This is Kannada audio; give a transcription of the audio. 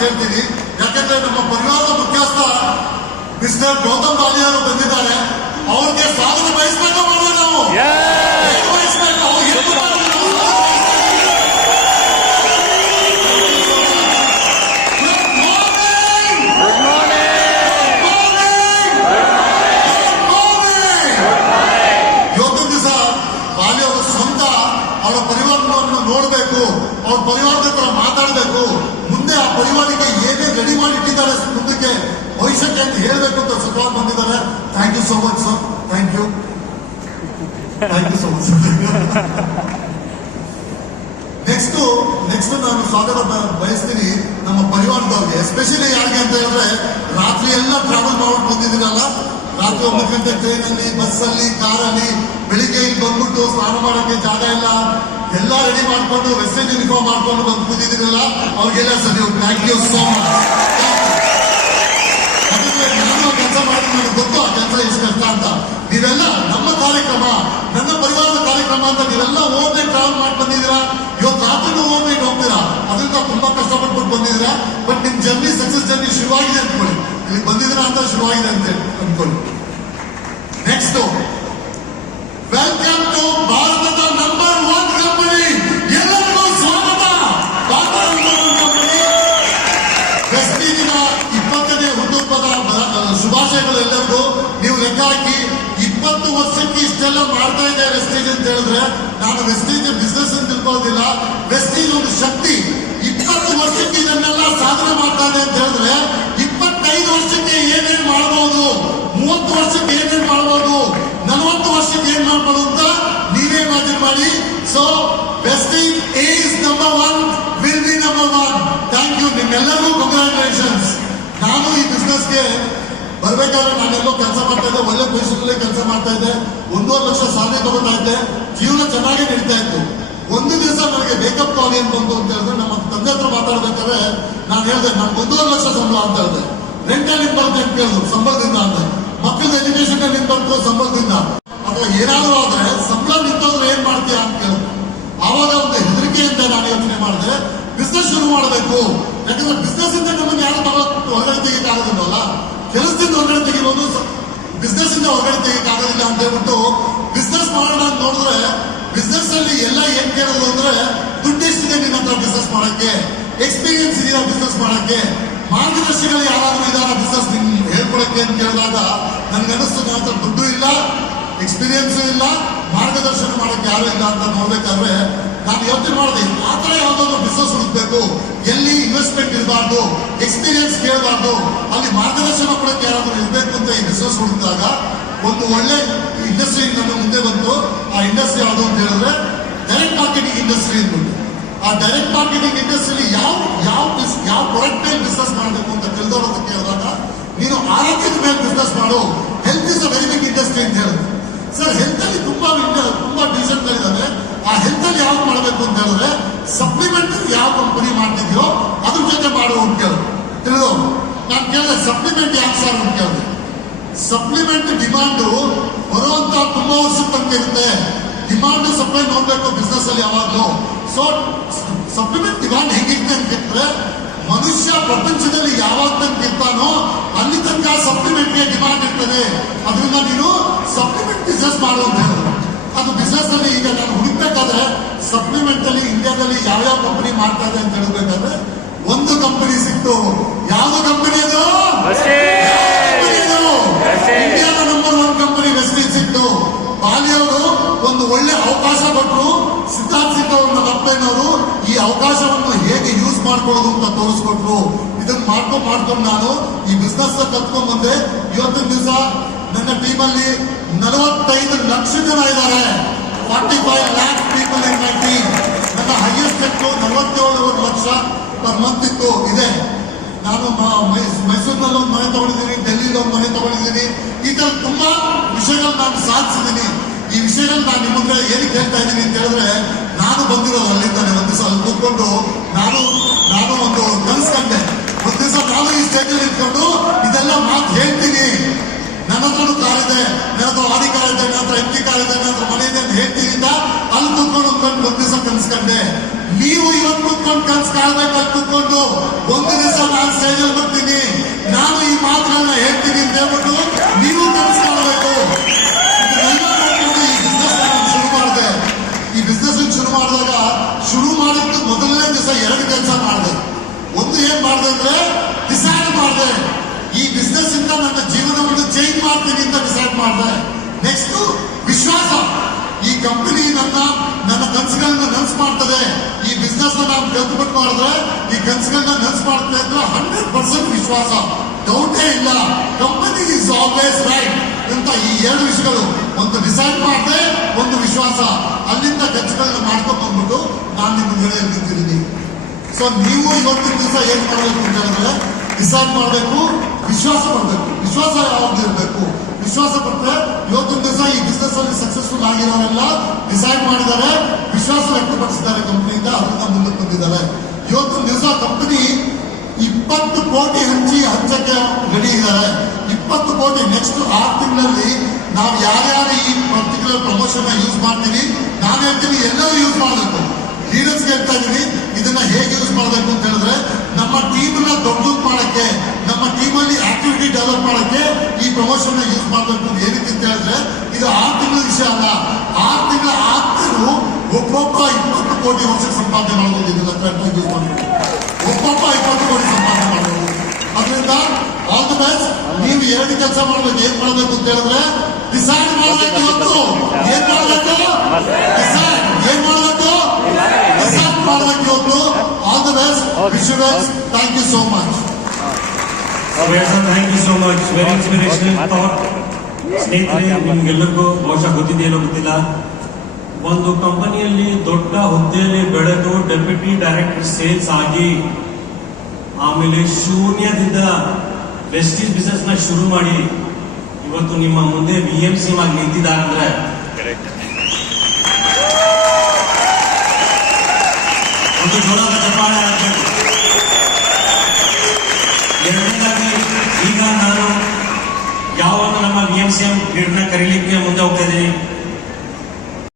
ಅಂತ ಹೇಳ್ತೀನಿ. ಯಾಕಂದ್ರೆ ನಮ್ಮ ಪರಿವಾರದ ಮುಖ್ಯಸ್ಥ ಮಿಸ್ಟರ್ ಗೌತಮ್ ಬಾಲಿ ಅವರು ಬಂದಿದ್ದಾರೆ. ಅವ್ರಿಗೆ ಸ್ವಾಗತ ಬಯಸ್ಬೇಕು ಮಾಡೋದು ನಾವು ಬಯಸ್ಬೇಕು. ಇವತ್ತೊಂದು ದಿವಸ ಬಾಲಿ ಅವರು ಸ್ವಂತ ಅವರ ಪರಿವಾರವನ್ನು ನೋಡಬೇಕು, ಅವ್ರ ಪರಿವಾರದ ಹತ್ರ ಮಾತಾಡಬೇಕು, ಮುಂದೆ ಆ ಪರಿವಾರಕ್ಕೆ ಏನೇ ರೆಡಿ ಮಾಡಿಟ್ಟಿದ್ದಾರೆ ಮುಂದಕ್ಕೆ ಭವಿಷ್ಯಕ್ಕೆ ಅಂತ ಹೇಳಬೇಕು ಅಂತ ಸವಾಲ್ ಬಂದಿದ್ದಾರೆ. Thank you so much sir, thank you so much. Next ನಾನು ಸ್ವಾಗತ ಬಯಸ್ತೀನಿ ನಮ್ಮ ಪರಿವಾರದವ್ರಿಗೆ, ಎಸ್ಪೆಷಲಿ ಯಾರಿಗೆ ಅಂತ ಹೇಳಿದ್ರೆ ರಾತ್ರಿ ಎಲ್ಲ ಟ್ರಾವೆಲ್ ಮಾಡ್ಬಿಟ್ಟು ಬಂದಿದ್ದೀರಲ್ಲ, ರಾತ್ರಿ 9 ಗಂಟೆ ಟ್ರೈನಲ್ಲಿ, ಬಸ್ಸಲ್ಲಿ, ಕಾರಲ್ಲಿ, ಬೆಳಿಗ್ಗೆ ಇಲ್ಲಿ ಬಂದ್ಬಿಟ್ಟು ಸ್ನಾನ ಮಾಡೋಕ್ಕೆ ಜಾಗ ಇಲ್ಲ, ಎಲ್ಲ ರೆಡಿ ಮಾಡ್ಕೊಂಡು ವೆಸ್ಟರ್ನ್ ಯೂನಿಫಾರ್ಮ್ ಮಾಡ್ಕೊಂಡು ಬಂದು ಕೂತಿದ್ದೀರಲ್ಲ, ಅವ್ರಿಗೆಲ್ಲ ಸರಿ ಥ್ಯಾಂಕ್ ಯು ಸೋ ಮಚ್. ನಾನು ಕೆಲಸ ಮಾಡಿ ನನಗೆ ಗೊತ್ತು ಆ ಕೆಲಸ ಎಷ್ಟು ಕಷ್ಟ ಅಂತ. ನೀವೆಲ್ಲ ನಮ್ಮ ಕಾರ್ಯಕ್ರಮ, ನನ್ನ ಪರಿವಾರದ ಕಾರ್ಯಕ್ರಮ ಅಂತ ನೀವೆಲ್ಲ ಓವರ್ನೈಟ್ ಟ್ರಾವೆಲ್ ಮಾಡಿ ಬಂದಿದ್ದೀರಾ. ಇವತ್ತು ರಾತ್ರಿನೂ ಓವರ್ನೈಟ್ ಹೋಗ್ತೀರಾ, ಅದರಿಂದ ತುಂಬಾ ಕಷ್ಟಪಟ್ಬಿಟ್ಟು ಬಂದಿದ್ದೀರಾ. ಬಟ್ ನಿಮ್ ಜರ್ನಿ ಸಕ್ಸಸ್ ಜರ್ನಿ ಶುರುವಾಗಿದೆ ಅನ್ಕೊಳ್ಳಿ, ಇಲ್ಲಿ ಬಂದಿದ್ದೀರಾ ಅಂತ ಶುರುವಾಗಿದೆ ಅಂತ ಅನ್ಕೊಳ್ಳಿ. ನೆಕ್ಸ್ಟ್, ವೆಲ್ಕಮ್ ಟು ಭಾರತದ ನಂಬರ್ 1 ಕಂಪನಿ. ಎಲ್ಲರಿಗೂ ಸ್ವಾಗತ. ಭಾರತದ ನಂಬರ್ 1 ಕಂಪನಿ ವೆಸ್ಟೀಜಿನ 20ನೇ ಹುಟ್ಟುಹಬ್ಬದ ಶುಭಾಶಯಗಳು ಎಲ್ಲರಿಗೂ. ನೀವು ಲೆಕ್ಕ ಹಾಕಿ 20 ವರ್ಷಕ್ಕೆ ಇಷ್ಟೆಲ್ಲ ಮಾಡ್ತಾ ಇದೆ ವೆಸ್ಟೀಜ್ ಅಂತ ಹೇಳಿದ್ರೆ, ನಾನು ವೆಸ್ಟೀಜ್ ಬಿಸ್ನೆಸ್ ಅಂತ ತಿಳ್ಕೊಳ್ಳೋದಿಲ್ಲ. ವೆಸ್ಟೀಜ್ ಒಂದು ಶಕ್ತಿ. 20 ವರ್ಷಕ್ಕೆ ಇದನ್ನೆಲ್ಲ ಸಾಧನೆ ಮಾಡ್ತಾ ಇದೆ ಅಂತ ಹೇಳಿದ್ರೆ, 25 ವರ್ಷಕ್ಕೆ ಏನೇನ್ ಮಾಡಬಹುದು, 30 ವರ್ಷಕ್ಕೆ ಏನೇನ್ ಮಾಡಬಹುದು, 40 ವರ್ಷಕ್ಕೆ ಏನ್ ಮಾಡ್ಬೋದು ಅಂತ ನೀವೇ ಇಮ್ಯಾಜಿನ್ ಮಾಡಿ. So Vestige is number 1, will be number 1. Thank you, ನಿಮ್ಮೆಲ್ಲರಿಗೂ ಕಂಗ್ರಾಚುಲೇಷನ್ಸ್. ನಾನು ಈ ಬಿಸ್ನೆಸ್ಗೆ ಬರ್ಬೇಕಾದ್ರೆ ನಾನೆಲ್ಲೋ ಕೆಲಸ ಮಾಡ್ತಾ ಇದ್ದೆ, ಒಳ್ಳೆ ಪೊಸಿಷನ್ ಕೆಲಸ ಮಾಡ್ತಾ ಇದ್ದೆ, 1.5 ಲಕ್ಷ ಸಾಲನೆ ತಗೋತಾ ಇದ್ದೆ, ಜೀವನ ಚೆನ್ನಾಗಿ ನಡೀತಾ ಇತ್ತು. ಒಂದು ದಿವಸ ನನಗೆ ಬೇಕಪ್ ಕಾಲ್ ಏನ್ ಬಂತು ಅಂತ ಹೇಳಿದ್ರೆ, ನಮ್ಮ ತಂದೆ ಹತ್ರ ಮಾತಾಡ್ಬೇಕಾದ್ರೆ ನಾನು ಹೇಳಿದೆ, ನಾನು 1.5 ಲಕ್ಷ ಸಂಬಳ ಅಂತ ಹೇಳಿದೆ. ರೆಂಟ್ ನಿನ್ ಬರುತ್ತೆ ಅಂತ ಕೇಳಿದ್ರು, ಸಂಬಳದಿಂದ ಅಂತ. ಮಕ್ಕಳ ಎಜುಕೇಶನ್ ನಿನ್ ಬರ್ತೋ ಸಂಬಳದಿಂದ, ಅಥವಾ ಏನಾದ್ರು ಆದ್ರೆ ಸಂಬಳ ನಿಂತೋದ್ರೆ ಏನ್ ಮಾಡ್ತೀಯಾ ಅಂತ ಕೇಳಿದ್ರು. ಆವಾಗ ಒಂದು ಹೆದರಿಕೆಯಿಂದ ನಾನು ಯೋಚನೆ ಮಾಡಿದೆ, ಬಿಸ್ನೆಸ್ ಶುರು ಮಾಡಬೇಕು. ಯಾಕಂದ್ರೆ ಬಿಸ್ನೆಸ್ ಇಂದ ನಮಗೆ ಯಾರು ಹೊರಗಡೆ ತೆಗಿಯಕ್ಕಾಗೋದಿಲ್ಲ, ಕೆಲಸದಿಂದ ಹೊರಗಡೆ ತೆಗಿಬಹುದು, ಬಿಸ್ನೆಸ್ ಇಂದ ಹೊರಗಡೆ ತೆಗಿಯಕ್ಕಾಗೋದಿಲ್ಲ ಅಂತ ಹೇಳ್ಬಿಟ್ಟು ಬಿಸ್ನೆಸ್ ಮಾಡೋಣ ಅಂತ ನೋಡಿದ್ರೆ, ಬಿಸ್ನೆಸ್ ಅಲ್ಲಿ ಎಲ್ಲ ಏನ್ ಕೇಳೋದು ಅಂದ್ರೆ, ದುಡ್ಡು ಎಷ್ಟಿದೆ ನಿನ್ನ ಹತ್ರ ಬಿಸ್ನೆಸ್ ಮಾಡಕ್ಕೆ, ಎಕ್ಸ್ಪೀರಿಯನ್ಸ್ ಇದೆಯಾ ಬಿಸ್ನೆಸ್ ಮಾಡಕ್ಕೆ, ಮಾರ್ಗದರ್ಶಿಗಳು ಯಾರಾದ್ರೂ ಇದಾರ ಬಿಸ್ನೆಸ್ ಹೇಳ್ಕೊಳಕ್ಕೆ ಅಂತ ಕೇಳಿದಾಗ ನನ್ಗನ್ನಿಸ್ತು ನನ್ನ ಹತ್ರ ದುಡ್ಡು ಇಲ್ಲ, ಎಕ್ಸ್ಪೀರಿಯನ್ಸ್ ಇಲ್ಲ, ಮಾರ್ಗದರ್ಶನ ಮಾಡಕ್ಕೆ ಯಾರು ಇಲ್ಲ ಅಂತ ನೋಡ್ಬೇಕಾದ್ರೆ ನಾನು ಯೋಚನೆ ಮಾಡಿದೆ, ಆ ತರ ಯಾವ್ದಾದ್ರು ಬಿಸ್ನೆಸ್ ಹುಡುಕ್ಬೇಕು, ಎಲ್ಲಿ ಇನ್ವೆಸ್ಟ್ಮೆಂಟ್ ಇರಬಾರ್ದು, ಎಕ್ಸ್ಪೀರಿಯನ್ಸ್ ಕೇಳಬಾರ್ದು, ಅಲ್ಲಿ ಮಾರ್ಗದರ್ಶನ ಕೊಡಕ್ಕೆ ಯಾರಾದ್ರೂ ಇರಬೇಕು ಅಂತ ಈ ಬಿಸ್ನೆಸ್ ಹುಡುಕಿದಾಗ ಒಂದು ಒಳ್ಳೆ ಇಂಡಸ್ಟ್ರಿ ನನ್ನ ಮುಂದೆ ಬಂತು. ಆ ಇಂಡಸ್ಟ್ರಿ ಯಾವುದು ಅಂತ ಹೇಳಿದ್ರೆ ಡೈರೆಕ್ಟ್ ಮಾರ್ಕೆಟಿಂಗ್ ಇಂಡಸ್ಟ್ರಿ ಅಂದ್ಬಿಟ್ಟು. ಆ ಡೈರೆಕ್ಟ್ ಮಾರ್ಕೆಟಿಂಗ್ ಇಂಡಸ್ಟ್ರಿಯಲ್ಲಿ ಯಾವ ಪ್ರಾಡಕ್ಟ್ ಮೇಲೆ ಬಿಸ್ನೆಸ್ ಮಾಡಬೇಕು ಅಂತ ತಿಳಿದವ್ರ ಕೇಳಿದಾಗ, ನೀನು ಆರೋಗ್ಯದ ಮೇಲೆ ಬಿಸ್ನೆಸ್ ಮಾಡು, health is a very big industry ಅಂತ ಹೇಳಿದ್ರು. ಸರ್, ಹೆಲ್ತ್ ಅಲ್ಲಿ ತುಂಬಾ ಡಿವಿಷನ್ಗಳಿದ್ದಾವೆ, ಆ ಹೆಲ್ತ್ ಅಲ್ಲಿ ಯಾವ್ದು ಮಾಡಬೇಕು ಅಂತ ಹೇಳಿದ್ರೆ, ಸಪ್ಲಿಮೆಂಟ್ ಯಾವ ಕಂಪನಿ ಮಾಡ್ತಿದ್ಯೋ ಅದ್ರ ಜೊತೆ ಮಾಡು ಅಂತ ಕೇಳಿದ್ರು. ತಿಳಿದು ನಾನು ಕೇಳಿದೆ, ಸಪ್ಲಿಮೆಂಟ್ ಯಾಕೆ ಸರ್ ಅಂತ ಕೇಳಿದೆ. ಸಪ್ಲಿಮೆಂಟ್ ಡಿಮಾಂಡ್ ಬರುವಂತ ತುಂಬಾ ವರ್ಷದ ತನಕ ಇರುತ್ತೆ, ಡಿಮಾಂಡ್ ಸಪ್ಲೈ ನೋಡ್ಬೇಕು ಬಿಸ್ನೆಸ್ ಅಲ್ಲಿ ಯಾವಾಗಲೂ. ಸೊ ಸಪ್ಲಿಮೆಂಟ್ ಡಿಮಾಂಡ್ ಹೇಗಿರುತ್ತೆ ಅಂತ ಕೇಳಿದ್ರೆ, ಮನುಷ್ಯ ಪ್ರಪಂಚದಲ್ಲಿ ಯಾವಾಗ ತನಕ ಇರ್ತಾನೋ ಅಲ್ಲಿ ತನಕ ಸಪ್ಲಿಮೆಂಟ್ಗೆ ಡಿಮಾಂಡ್ ಇರ್ತದೆ. ಅದರಿಂದ ನೀನು ಸಪ್ಲಿಮೆಂಟ್ ಬಿಸ್ನೆಸ್ ಮಾಡು ಅಂತ ಹೇಳಿದ್ರು. ಅದು ಬಿಸ್ನೆಸ್ ಅಲ್ಲಿ ಈಗ ನಾನು ಹುಡುಕ್ಬೇಕಾದ್ರೆ ಸಪ್ಲಿಮೆಂಟ್ ಅಲ್ಲಿ ಇಂಡಿಯಾದಲ್ಲಿ ಯಾವ್ಯಾವ ಕಂಪನಿ ಮಾಡ್ತಾ ಇದೆ ಅಂತ ಹೇಳ್ಬೇಕಾದ್ರೆ ಒಂದು ಕಂಪನಿ ಸಿಕ್ತು. ಯಾವ ಕಂಪನಿ ಅದು? ಇಂಡಿಯಾದ ನಂಬರ್ 1 ಕಂಪನಿ ವೆಸ್ಟೀಜ್ ಸಿಕ್ತು. ಬಾಲಿ ಅವರು ಒಂದು ಒಳ್ಳೆ ಅವಕಾಶ ಕೊಟ್ಟರು. ಸಿದ್ಧಾರ್ಥ್ ಸಿಂಗ್ ಅವರು, ನಮ್ಮ ಅಪ್ಪನವರು ಈ ಅವಕಾಶವನ್ನು ಹೇಗೆ ಯೂಸ್ ಮಾಡ್ಕೊಳ್ಳೋದು ಅಂತ ತೋರಿಸ್ಕೊಟ್ರು. ಇದನ್ನ ಮಾಡ್ಕೊಂಡು ನಾನು ಈ ಬಿಸ್ನೆಸ್ ಕಲ್ತ್ಕೊಂಡ್ ಬಂದೆ. ಇವತ್ತಿನ ದಿವಸ ನನ್ನ ಟೀಮಲ್ಲಿ 45 ಲಕ್ಷ ಜನ ಇದ್ದಾರೆ. 45 lakh people in my team. ನನ್ನ ಹೈಯೆಸ್ಟ್ ಇತ್ತು 47 ಲಕ್ಷ ಪರ್ ಮಂತ್ ಇತ್ತು. ಇದೆ, ನಾನು ಮೈಸೂರಿನಲ್ಲಿ ಒಂದು ಮನೆ ತಗೊಂಡಿದ್ದೀನಿ, ಡೆಲ್ಲಿಲಿ ಒಂದು ಮನೆ ತಗೊಂಡಿದ್ದೀನಿ. ಈ ತರ ತುಂಬಾ ವಿಷಯಗಳು ನಾನು ಸಾಧಿಸಿದ್ದೀನಿ. ಈ ವಿಷಯಗಳು ನಾನು ನಿಮ್ಮ ಮುಂದೆ ಏನಕ್ಕೆ ಹೇಳ್ತಾ ಇದ್ದೀನಿ ಅಂತ ಹೇಳಿದ್ರೆ, ನಾನು ಬಂದಿರೋದು ಅಲ್ಲಿಂದಾನೆ. ಒಂದು ದಿವಸ ಅಲ್ಲಿ ಕೂತ್ಕೊಂಡು ನಾನು ಒಂದು ಕನಸ್ಕೊಂಡೆ. ಒಂದು ದಿವಸ ನಾನು ಈ ಸ್ಟೇಜಲ್ಲಿ ಇಟ್ಕೊಂಡು ಇದೆಲ್ಲ ಮಾತು ಹೇಳ್ತೀನಿ. ನನ್ನ ಹತ್ರನೂ ಕಾರ್ ಇದೆ, ನನ್ನ ಹತ್ರ ಆಡಿ ಕಾರ್ ಇದೆ, ನನ್ನ ಹತ್ರ ಎಂಟಿ ಕಾರ್ ಇದೆ, ನನ್ನ ಹತ್ರ ಮನೆ ಇದೆ ಅಂತ ಹೇಳ್ತೀನಿ ಅಂತ ಅಲ್ಲಿ ಕೂತ್ಕೊಂಡು ಒಂದು ದಿವಸ ಕನ್ಸ್ಕೊಂಡೆ. ನೀವು ಇವತ್ತು ಕೂತ್ಕೊಂಡು ಕನ್ಸು ಕಾಣ್ಬೇಕು. ಅಲ್ಲಿ ಕೂತ್ಕೊಂಡು ಒಂದು ದಿವಸ ನಾನು ಸ್ಟೇಜಲ್ಲಿ ಬರ್ತೀನಿ, ನಾನು ಈ ಮಾತುಗಳನ್ನ ಹೇಳ್ತೀನಿ ಅಂತ ಹೇಳ್ಬಿಟ್ಟು ನೀವು ಕನಸು ಕಾಣಬೇಕು. ಇದನ್ನೆಲ್ಲ ನೋಡ್ಕೊಂಡು ಈ ಬಿಸ್ನೆಸ್ ನಾನು ಶುರು ಮಾಡಿದೆ. ಈ ಬಿಸ್ನೆಸ್ ಶುರು ಮಾಡಿದಾಗ ಶುರು ಮಾಡಿದ್ದು ಮೊದಲನೇ ದಿವಸ 2 ಕೆಲಸ ಮಾಡಿದೆ. ಒಂದು ಏನ್ ಮಾಡಿದೆ ಅಂದ್ರೆ ಡಿಸೈಡ್ ಮಾಡಿದೆ, ಈ ಬಿಸ್ನೆಸ್ ಇಂದ ನನ್ನ ಜೀವನವನ್ನು ಚೇಂಜ್ ಮಾಡ್ತೀನಿ ಅಂತ ಡಿಸೈಡ್ ಮಾಡಿದೆ. ನೆಕ್ಸ್ಟ್ ವಿಶ್ವಾಸ, ಈ ಕಂಪನಿ ನನ್ನ ಕನಸುಗಳನ್ನ ನನ್ಸ್ ಮಾಡ್ತದೆ, ಈ ಬಿಸ್ನೆಸ್ ನಾವು ಕಲ್ತ್ಬಿಟ್ಟು ಮಾಡಿದ್ರೆ ಈ ಕನಸುಗಳನ್ನ ನನ್ಸ್ ಮಾಡ್ತದೆ ಅಂದ್ರೆ 100% ವಿಶ್ವಾಸ, ಡೌಟೇ ಇಲ್ಲ. ಕಂಪನಿ ಇಸ್ ಆಲ್ವೇಸ್ ರೈಟ್ ಅಂತ ಈ 2 ವಿಷಯಗಳು, ಒಂದು ಡಿಸೈಡ್ ಮಾಡಿದೆ, ಒಂದು ವಿಶ್ವಾಸ. ಅಲ್ಲಿಂದ ಕನಸುಗಳನ್ನ ಮಾಡ್ಕೊಂಡು ಬಂದ್ಬಿಟ್ಟು ನಾನು ನಿಮ್ಮ ಮುಂದೆ ನಿಂತಿದ್ದೀನಿ. ಸೊ ನೀವು ಇವತ್ತಿನ ದಿವಸ ಏನ್ ಮಾಡಬೇಕು ಅಂತ ಹೇಳಿದ್ರೆ ಡಿಸೈಡ್ ಮಾಡಬೇಕು, ವಿಶ್ವಾಸ ಪಡಬೇಕು. ವಿಶ್ವಾಸ ಯಾವ್ದು ಇರಬೇಕು? ವಿಶ್ವಾಸ ಪಟ್ಟರೆ ಇವತ್ತಿನ ದಿವಸ ಈ ಬಿಸ್ನೆಸ್ ಅಲ್ಲಿ ಸಕ್ಸಸ್ಫುಲ್ ಆಗಿರೋರೆಲ್ಲ ಡಿಸೈಡ್ ಮಾಡಿದ್ದಾರೆ, ವಿಶ್ವಾಸ ವ್ಯಕ್ತಪಡಿಸಿದ್ದಾರೆ ಕಂಪನಿಯಿಂದ, ಅದರಿಂದ ಮುಂದಕ್ಕೆ ಬಂದಿದ್ದಾರೆ. ಇವತ್ತಿನ ದಿವಸ ಕಂಪನಿ 20 ಕೋಟಿ ಹಂಚಕ್ಕೆ ರೆಡಿ ಇದ್ದಾರೆ. 20 ಕೋಟಿ ನೆಕ್ಸ್ಟ್ 6 ತಿಂಗಳಲ್ಲಿ ನಾವು ಯಾರ್ಯಾರು ಈ ಪರ್ಟಿಕ್ಯುಲರ್ ಪ್ರಮೋಷನ್ ಯೂಸ್ ಮಾಡ್ತೀವಿ, ನಾನು ಹೇಳ್ತೀನಿ ಎಲ್ಲರೂ ಯೂಸ್ ಮಾಡಬೇಕು. ಲೀಡರ್ಸ್ ಹೇಳ್ತಾ ಇದೀನಿ, ಇದನ್ನ ಹೇಗೆ ಯೂಸ್ ಮಾಡಬೇಕು ಅಂತ ಹೇಳಿದ್ರೆ ನಮ್ಮ ಟೀಮ್ ನ ದೊಡ್ಡದು ಮಾಡಕ್ಕೆ, ನಮ್ಮ ಟೀಮ್ ಅಲ್ಲಿ ಆಕ್ಟಿವಿಟಿ ಡೆವಲಪ್ ಮಾಡಕ್ಕೆ ಈ ಪ್ರಮೋಷನ್ ಯೂಸ್ ಮಾಡಬೇಕು. ಏನಕ್ಕೆ ಅಂತ ಹೇಳಿದ್ರೆ ಇದು 6 ತಿಂಗಳ ವಿಷಯ ಅಲ್ಲ, 6 ತಿಂಗಳ ಆಗ್ತಿದ್ರು ಒಬ್ಬೊಬ್ಬ 20 ಕೋಟಿ ವರ್ಷಕ್ಕೆ ಸಂಪಾದನೆ ಮಾಡಬಹುದು. ಇದನ್ನ ಕರೆಕ್ಟಾಗಿ ಯೂಸ್ ಮಾಡಬೇಕು, ಒಬ್ಬೊಬ್ಬ 20 ಕೋಟಿ ಸಂಪಾದನೆ ಮಾಡಬಹುದು. ಅದರಿಂದ ಆಲ್ ದಿ ಬೆಸ್ಟ್. ನೀವು 2 ಕೆಲಸ ಮಾಡಬೇಕು. ಏನ್ ಮಾಡಬೇಕು ಅಂತ ಹೇಳಿದ್ರೆ ಡಿಸೈಡ್ ಮಾಡಬೇಕು. ಇವತ್ತು ಏನ್ ಮಾಡಬೇಕು? ಡಿಸೈಡ್ ಏನ್ ಮಾಡಬೇಕು? ಡಿಸೈಡ್ ಮಾಡಬೇಕು ಇವತ್ತು. All the best, wish you best. Thank you so much. Thank you so much. Very inspirational thought. ಸ್ನೇಹಿತರೆ, ನಿಮ್ಗೆಲ್ಲರಿಗೂ ಬಹುಶಃ ಗೊತ್ತಿದೆಯಲ್ಲೋ ಗೊತ್ತಿಲ್ಲ, ಒಂದು ಕಂಪನಿಯಲ್ಲಿ ದೊಡ್ಡ ಹುದ್ದೆಯಲ್ಲಿ ಬೆಳೆದು ಡೆಪ್ಯೂಟಿ ಡೈರೆಕ್ಟರ್ ಸೇಲ್ಸ್ ಆಗಿ ಆಮೇಲೆ ಶೂನ್ಯದಿಂದ ವೆಸ್ಟೀಸ್ ಬಿಸ್ನೆಸ್ ನ ಶುರು ಮಾಡಿ ಇವತ್ತು ನಿಮ್ಮ ಮುಂದೆ VMC ಆಗಿ ನಿಂತಿದ್ದಾರೆ ಅಂದ್ರೆ ಒಂದು ಜೋರಾದ ಚಪ್ಪಾಳೆ ಆಗಬೇಕು. ಎರಡನೇದಾಗಿ ಈಗ ನಾನು ಯಾವ ನಮ್ಮ VMC ಲೀಡರ್ನ ಕರೀಲಿಕ್ಕೆ ಮುಂದೆ ಹೋಗ್ತಾ ಇದ್ದೀನಿ.